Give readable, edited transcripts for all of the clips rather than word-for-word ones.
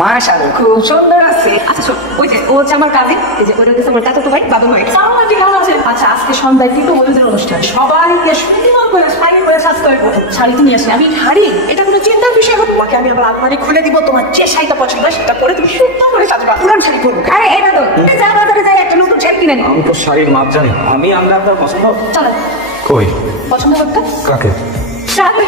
মাশাআল্লাহ খুব সুন্দর আছে। আচ্ছা শোন, ওই যে ও হচ্ছে আমার কাজিন, এই যে ওটা হচ্ছে আমার চাচাতো ভাই বাদল ভাই। সালাম কেমন আছেন? আচ্ছা আজকে সন্ধ্যায় কিন্তু হলুদের অনুষ্ঠান, সবাইকে সুন্দর করে শাড়ি পরে সাজতে হবে। শাড়ি তো নিয়ে আসি আমি। শাড়ি এটা কোনো চিন্তার বিষয় হবে? তোমাকে আমি আবার আলমারি খুলে দিব, তোমার যে শাড়িটা পছন্দ হয় সেটা পরে তুমি সুন্দর করে সাজবা। পুরান শাড়ি পরবো। আরে এটা তো যা বাজারে যাই একটা নতুন শাড়ি কিনে নি। আমি তো শাড়ির মাপ জানি, আমি আমরা আপনার পছন্দ। চলো কই পছন্দ করতে কাকে? শাড়ি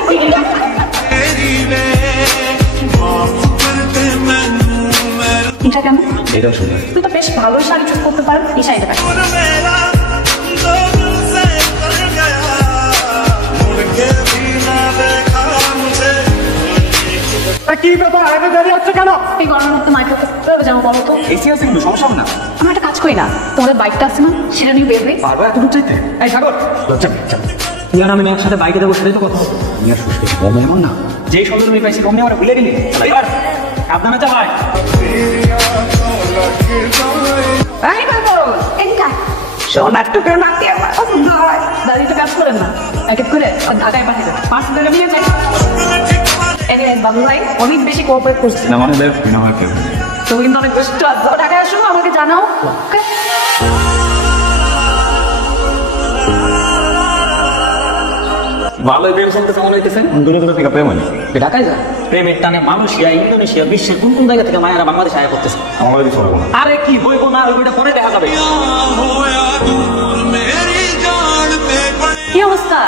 এটা কেমন? এটা সুন্দর। তুই তো বেশ ভালো শাড়ি চুজ করতে পারো, এই শাড়িটা পাই। কি ব্যাপার আগে দাঁড়িয়ে আছে কেন? এই গরমের মধ্যে মাইক্রো যাবো বলো তো? এসি আছে কিন্তু সমস্যা হবে না। আমার একটা কাজ করি না, তোমাদের বাইকটা আছে না, সেটা নিয়ে বের হই। বারবার এত দূর চাইতে? এই সাগর লজ্জা তুই আর আমি একসাথে বাইকে যাবো, সেটাই তো কথা বলবো। আমি আর সুস্থ কম এমন না, যেই সুন্দর মেয়ে পাইছি কমনি আমরা ভুলে গেলি। এবার সাবধানে চালাই। এই বাবু এদিকে সোনার টুকরো নাতি আমার পছন্দ হয়। দাদিটা কাজ করেন না, এক এক করে ঢাকায় পাঠিয়ে দেবে, 5 টাকা নিয়ে যাই। বাবু ভাই অনেক বেশি কোঅপারেট করছে না মানে দেখ না হয় কি তুমি কিন্তু অনেক বেশি ঢাকায় আসো, আমাকে জানাও। ভালোই প্রেম শুনতেছে মনে হইতেছে। দূরে দূরে থেকে প্রেম হয়নি, ঢাকায় যা। প্রেমের টানে মালয়েশিয়া, ইন্দোনেশিয়া, বিশ্বের কোন কোন জায়গা থেকে মায়েরা বাংলাদেশে আয়া করতেছে। আমার কিছু হবে না। আরে কি হইব না ওইটা পরে দেখা যাবে। কি অবস্থা?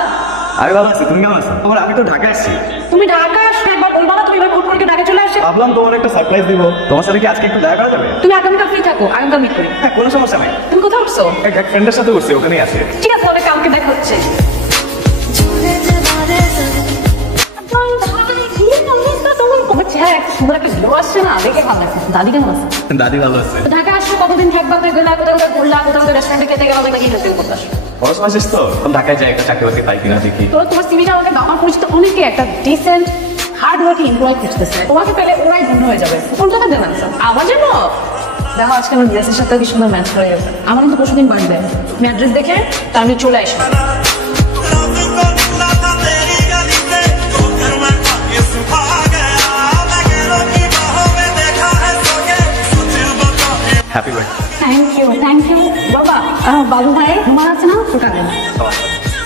আমি ভালো আছি, তুমি কেমন আছো? তোমার আমি তো ঢাকায় আসছি। তুমি ঢাকায় আসছো একবার বলবা না? তুমি এবার হুট করে ঢাকায় চলে আসছো। ভাবলাম তোমার একটা সারপ্রাইজ দিব। তোমার সাথে কি আজকে একটু দেখা করা যাবে? তুমি আগামীকাল ফ্রি থাকো, আগামীকাল মিট করি। হ্যাঁ কোনো সমস্যা নাই। তুমি কোথাও উঠছো? এক ফ্রেন্ডের সাথে বসছি, ওখানেই আছে। ঠিক আছে তাহলে কালকে দেখা হচ্ছে। দাদি কেমন আছে? দাদি ভালো আছে। ঢাকা আসছো কতদিন থাকবা? কোথাও ঘুরলা, কোথাও রেস্টুরেন্টে খেতে গেলাম নাকি? করতে পড়াশোনা শেষ তো, ঢাকায় যাই একটা চাকরি বাকরি পাই কিনা দেখি। তোমার সিভিটা আমাকে আমার পরিচিত অনেকে একটা ডিসেন্ট হার্ড ওয়ার্কিং এমপ্লয় খুঁজতেছে, তোমাকে পেলে ওরাই ধন্য হয়ে যাবে। কোন টাকা দেন আনসার আমার জন্য? দেখো আজকে আমার ড্রেসের সাথে কি সুন্দর ম্যাচ করে গেছে। আমার কিন্তু পরশুদিন বাড়ি দেয়, তুমি অ্যাড্রেস দেখে তার আমি চলে আসবো। Happy birthday. থ্যাংক ইউ বাবা। বাবু ভাই ঘুমান আছে না? ওটা নেই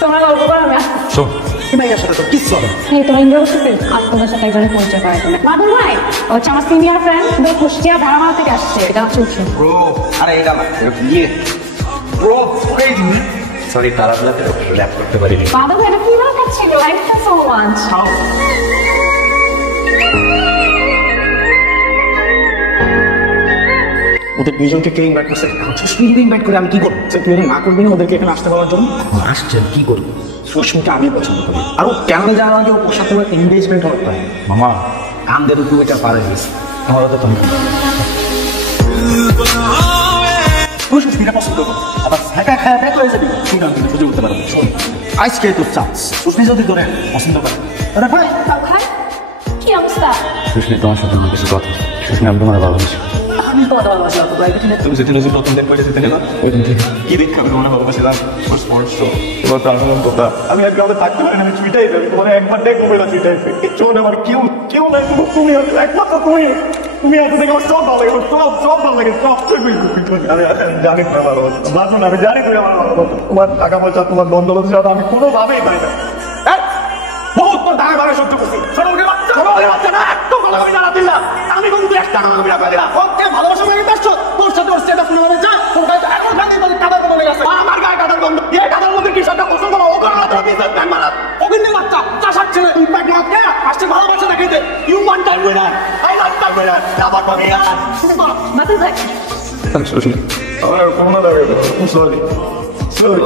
তোমরা গল্প করো না। শোন তুমি এর সাথে তো কিচ্ছু হবে। এই তোমার ইন্ডিয়া বসতেছে, আর তোমার সাথে একজনের পরিচয় করাই দেবে। বাবু ভাই হচ্ছে আমার সিনিয়র ফ্রেন্ড, তুমি কুষ্টিয়া ভাড়ামাল থেকে আসছে, এটা হচ্ছে উৎসব। ব্রো আরে এটা না ইয়ে ব্রো ক্রেজি। সরি তাড়াতাড়ি র্যাপ করতে পারিনি। বাবু ভাই এটা কি ব্যাপার ছিল? Thank you so much. ওদের দুইজনকে কে ইনভাইট করছে? সুস্মিকে ইনভাইট করে আমি কি করবো? তুই না করবি না ওদেরকে এখানে আসতে পারার জন্য? আসছেন কি করবো? সুস্মিকে আমি পছন্দ করি, আর ও ক্যানাডা যাওয়ার আগে ওর সাথে এনগেজমেন্ট হতে পারে। মামা কান্দের উপর এটা পারে গেছে আমার তো তুমি সুস্মিটা পছন্দ করো, আবার একা খায় ব্যাক হয়ে যাবি। তুই গান থেকে সুযোগ করতে পারবি। শোন আজকে তোর চান্স, সুস্মি যদি ধরে পছন্দ করে তাহলে ভাই। কি অবস্থা? সুস্মি তোমার সাথে আমার কিছু কথা। সুস্মি আমি তোমার ভালোবাসি। আমি তো ভালোবাসি, তুমি যেদিন নতুন নতুন দিন করে যেতে গেলা ওই দিন থেকে কি দিন খাবে মনে ভালোবাসিলাম। স্পোর্টস শো তোমার প্রাণবন্ত কথা আমি একবার আমাদের থাকতে পারি না, আমি ছুটাই যাবি তোমার একবার দেখবো বলে ছুটাই কিচ্ছু মনে আমার কেউ কেউ নাই, তুমি একমাত্র তুমি। তুমি এত দেখে আমার সব ভালো লাগে, সব ভালো লাগে, সব আমি জানি তোমার ভালোবাসা বাঁচো না, আমি জানি তুমি আমার ভালোবাসা। তোমার টাকা পয়সা তোমার বন্ধুবান্ধবের সাথে আমি কোনোভাবেই পাই না। বহুত টাকা ভাড়া সহ্য করছি, বাচ্চা না একটু ভালো আমি জানা দিলাম। আমি কিন্তু 1 টাকা আমি রাখা দিলাম। ওকে ভালোবাসা মানে আসছো তোর সাথে ওর স্ট্যাটাস না যা তোর গায়ে এখন খালি মানে কাদার বলে গেছে। আমার গায়ে কাদার গন্ধ, এই কাদার মধ্যে কি সবটা পছন্দ করো? ও করে না তো বিজনেস ম্যান মারা ওগিন্দের বাচ্চা চাষার ছেলে তুই প্যাক না কে আসছে ভালোবাসা দেখাইতে। You want time win I like time win আবার করে আর মাথা থাক। আমার কোনো না লাগে, সরি সরি।